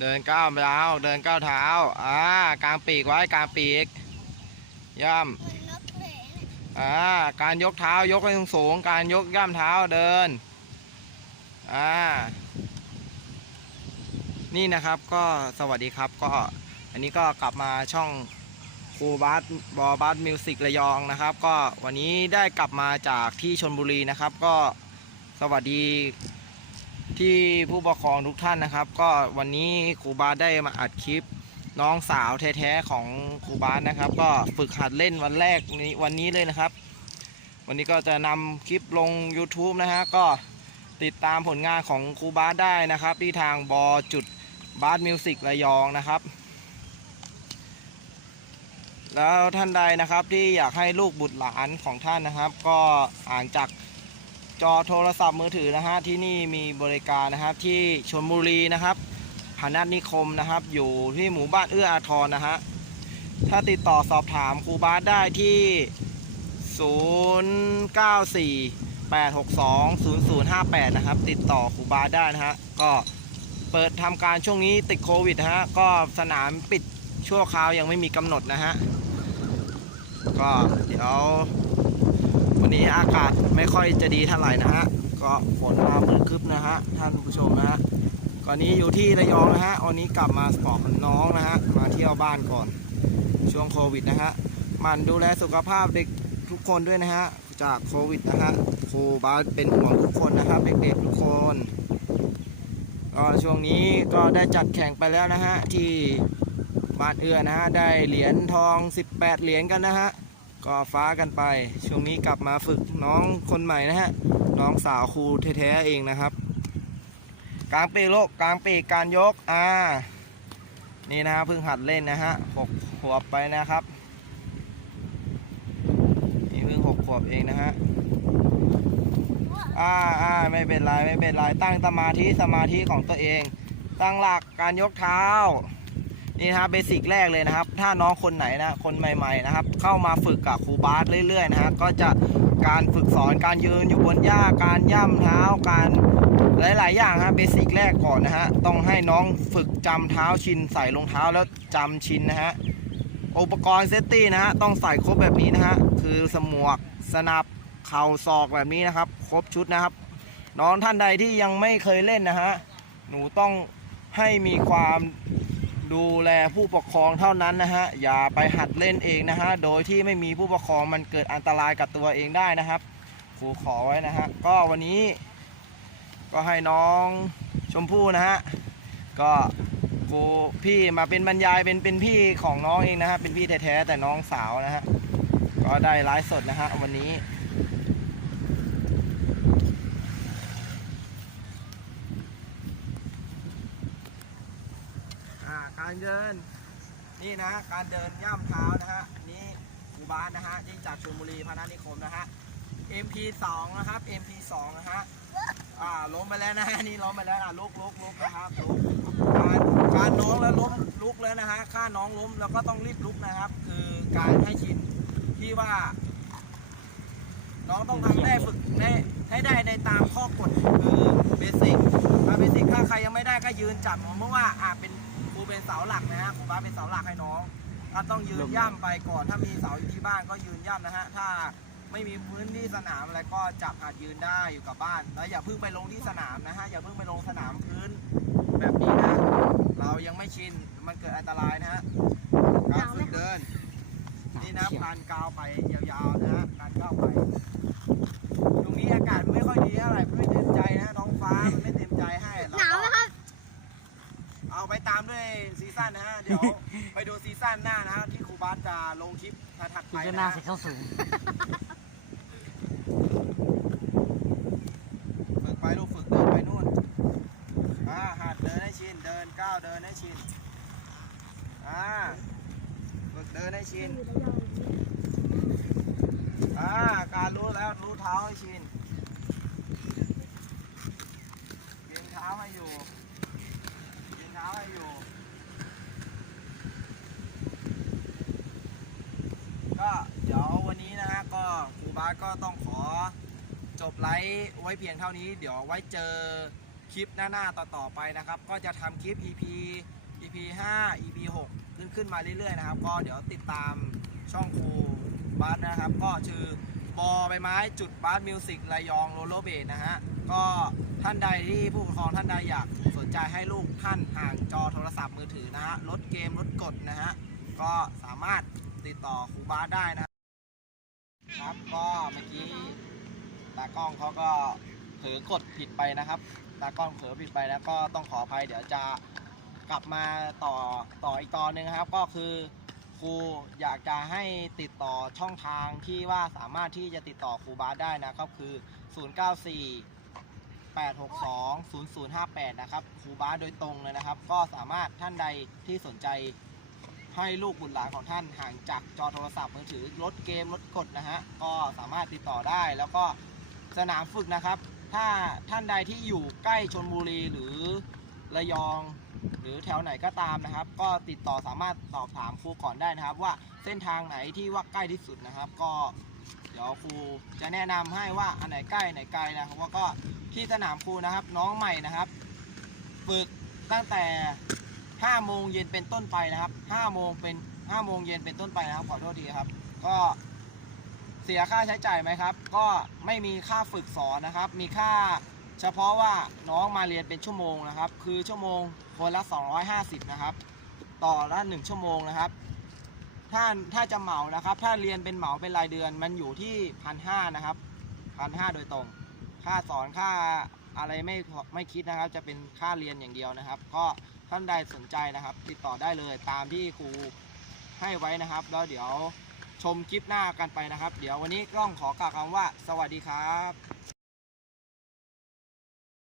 เดินก้าวเท้าเดินก้าวเท้าอ่ากางปีกไว้กางปีกย่ำอ่าการยกเท้ายกไปสูงการยกย่ำเท้าเดินอ่านี่นะครับก็สวัสดีครับก็อันนี้ก็กลับมาช่องครูบาสบอบัสมิวสิกระยองนะครับ ก็วันนี้ได้กลับมาจากที่ชนบุรีนะครับ ก็สวัสดี ที่ผู้ปกครองทุกท่านนะครับ ก็วันนี้ครูบาได้มาอัดคลิปน้องสาวแท้ๆของครูบาสนะครับ ก็ฝึกหัดเล่นวันแรกนี้วันนี้เลยนะครับ วันนี้ก็จะนำคลิปลง YouTube นะฮะก็ติดตามผลงานของครูบาสได้นะครับ ที่ทางบอจุดบาสมิวสิกระยองนะครับ แล้วท่านใดนะครับที่อยากให้ลูกบุตรหลานของท่านนะครับ ก็อ่านจาก จอโทรศัพท์มือถือนะฮะที่นี่มีบริการนะครับที่ชลบุรีนะครับพานัสนิคมนะครับ อยู่ที่หมู่บ้านเอื้ออาทรนะฮะถ้าติดต่อสอบถามครูบาสได้ที่ 094 862 0058 นะครับ ติดต่อครูบาสได้นะฮะก็เปิดทำการช่วงนี้ติดโควิดนะฮะก็สนามปิดชั่วคราวยังไม่มีกำหนดนะฮะก็เดี๋ยว นนี้อากาศไม่ค่อยจะดีเท่าไหร่นะฮะ ก็ฝนมามืดครึบนะฮะ ท่านผู้ชมนะฮะก่อนนี้อยู่ที่ระยองนะฮะ วันนี้กลับมาสปอร์ตน้องนะฮะ มาเที่ยวบ้านก่อน ช่วงโควิดนะฮะ มันดูแลสุขภาพเด็กทุกคนด้วยนะฮะ จากโควิดนะฮะ ครูบาสเป็นห่วงทุกคนนะครับเด็กๆทุกคนก็ช่วงนี้ก็ได้จัดแข่งไปแล้วนะฮะ ที่บ้านเอื้อนะฮะ ได้เหรียญทอง 18 เหรียญกันนะฮะ ก็ฟ้ากันไป ช่วงนี้กลับมาฝึกน้องคนใหม่นะฮะ น้องสาวครูแท้ๆเองนะครับ กลางปีกโลกกลางปีกการยก อ่า นี่นะฮะเพิ่งหัดเล่นนะฮะหกขวบไปนะครับ นี่เพิ่งหกขวบเองนะฮะ อ่าอ่าไม่เป็นไรไม่เป็นไรตั้งสมาธิสมาธิของตัวเอง ตั้งหลักการยกเท้า นี่นะฮะเบสิกแรกเลยนะครับ ถ้าน้องคนไหนนะคนใหม่ ๆนะครับ เข้ามาฝึกกับครูบาสเรื่อยๆนะฮะก็จะการฝึกสอนการยืนอยู่บนหญ้าการย่ำเท้าการหลายๆ อย่างฮะเบสิกแรกก่อนนะฮะต้องให้น้องฝึกจำเท้าชินใส่รองเท้าแล้วจำชินนะฮะอุปกรณ์เซฟตี้นะฮะต้องใส่ครบแบบนี้นะฮะคือสมวกสนับเข่าศอกแบบนี้นะครับ ครบชุดนะครับ น้องท่านใดที่ยังไม่เคยเล่นนะฮะหนูต้องให้มีความ ดูแลผู้ปกครองเท่านั้นนะฮะ อย่าไปหัดเล่นเองนะฮะ โดยที่ไม่มีผู้ปกครองมันเกิดอันตรายกับตัวเองได้นะครับครูขอไว้นะฮะ ก็วันนี้ ก็ให้น้องชมพู่นะฮะ ก็ครูพี่มาเป็นบรรยายเป็นเป็นพี่ของน้องเองนะฮะ เป็นพี่แท้ๆแต่น้องสาวนะฮะ ก็ได้ไลฟ์สดนะฮะวันนี้ การเดินนี่นะฮะการเดินย่ำเท้านะฮะนนี้ครูบาสนะฮะที่จากชลบุรีพนัสนิคมนะฮะ MP2 นะครับ MP2 นะฮะอ่าล้มไปแล้วนะฮะนี่ล้มไปแล้วอะลุกลุกลุกนะครับลุกการการน้องแล้วล้มลุกแล้วนะฮะค่าน้องล้มแล้วก็ต้องรีบลุกนะครับ คือการให้ชินที่ว่า น้องต้องทำได้ฝึกได้ให้ได้ในตามข้อกฎคือเบสิกเบสิกถ้าใครยังไม่ได้ก็ยืนจับผมเมื่อว่าอ่าเป็น เป็นเสาหลักนะฮะครูบาเป็นเสาหลักให้น้องถ้าต้องยืนย่ำไปก่อนถ้ามีเสาอยู่ที่บ้านก็ยืนย่ำนะฮะถ้าไม่มีพื้นที่สนามอะไรก็จับหัดยืนได้อยู่กับบ้านแล้วอย่าเพิ่งไปลงที่สนามนะฮะอย่าเพิ่งไปลงสนามพื้นแบบนี้นะเรายังไม่ชินมันเกิดอันตรายนะฮะการฝึกเดินนี่นะการก้าวไปยาวๆนะฮะการ ปถัดๆคุไปณจะนะน้าส่เข้าสูงฝึกไปลูกฝึกเดินไปนู่นอ่าหัดเดินให้ชิน เดินก้าวเดินให้ชิน อ่าฝึกเดินให้ชิน อ่า การรู้แล้วรู้เท้าให้ชินเบียงเท้าให้อยู่เบียงเท้าให้อยู่ ก็เดี๋ยววันนี้นะฮะก็ครู บาสก็ต้องขอจบไลฟ์ไว้เพียงเท่านี้ เดี๋ยวไว้เจอคลิปหน้า ๆ ต่อ ๆ ไปนะครับ ก็จะทำคลิป EP EP 5 EP 6 ขึ้นขึ้นมาเรื่อย ๆ นะครับ ก็เดี๋ยวติดตามช่องครูบาสนะครับ ก็ชื่อบอใบไม้จุดบาสมิวสิกระยองโรลโลเบดนะฮะ ก็ท่านใดที่ผู้ปกครองท่านใดอยากสนใจให้ลูกท่านห่างจอโทรศัพท์มือถือนะฮะลดเกมลดกดนะฮะ ก็สามารถติดต่อครูบาสได้นะ ครับก็เมื่อกี้ตากล้องเขาก็เผลอกดผิดไปนะครับ ตากล้องเผลอผิดไปแล้วก็ต้องขออภัยเดี๋ยวจะกลับมาต่อต่ออีกตอนหนึ่งครับ ก็คือครูอยากจะให้ติดต่อช่องทางที่ว่าสามารถที่จะติดต่อครูบาสได้นะครับคือ 094 862 0058 นะครับครูบาสโดยตรงเลยนะครับ ก็สามารถท่านใดที่สนใจ ให้ลูกบุตรหลานของท่านห่างจากจอโทรศัพท์มือถือลดเกมลดกดนะฮะก็สามารถติดต่อได้แล้วก็สนามฝึกนะครับ ถ้าท่านใดที่อยู่ใกล้ชนบุรีหรือระยอง หรือแถวไหนก็ตามนะครับ ก็ติดต่อสามารถสอบถามครูก่อนได้นะครับ ว่าเส้นทางไหนที่ว่าใกล้ที่สุดนะครับ ก็เดี๋ยวครูจะแนะนำให้ว่าอันไหนใกล้ไหนไกลนะครับว่าก็ที่สนามครูนะครับ น้องใหม่นะครับ ฝึกตั้งแต่ 5โมงเย็นเป็นต้นไปนะครับ5โมงเป็น5โมงเย็นเป็นต้นไปนะครับขอโทษทีครับ ก็เสียค่าใช้จ่ายไหมครับ ก็ไม่มีค่าฝึกสอนนะครับ มีค่าเฉพาะว่าน้องมาเรียนเป็นชั่วโมงนะครับ คือชั่วโมงคนละ 250 นะครับ ต่อละ 1 ชั่วโมงนะครับ ถ้าถ้าจะเหมานะครับ ถ้าเรียนเป็นเหมาเป็นรายเดือนมันอยู่ที่พันห้านะครับพันห้าโดยตรง ค่าสอนค่าอะไรไม่ไม่คิดนะครับ จะเป็นค่าเรียนอย่างเดียวนะครับ ก็ ท่านใดสนใจนะครับ ติดต่อได้เลยตามที่ครูให้ไว้นะครับ แล้วเดี๋ยวชมคลิปหน้ากันไปนะครับ เดี๋ยววันนี้ต้องขอกล่าวคำว่า สวัสดีครับ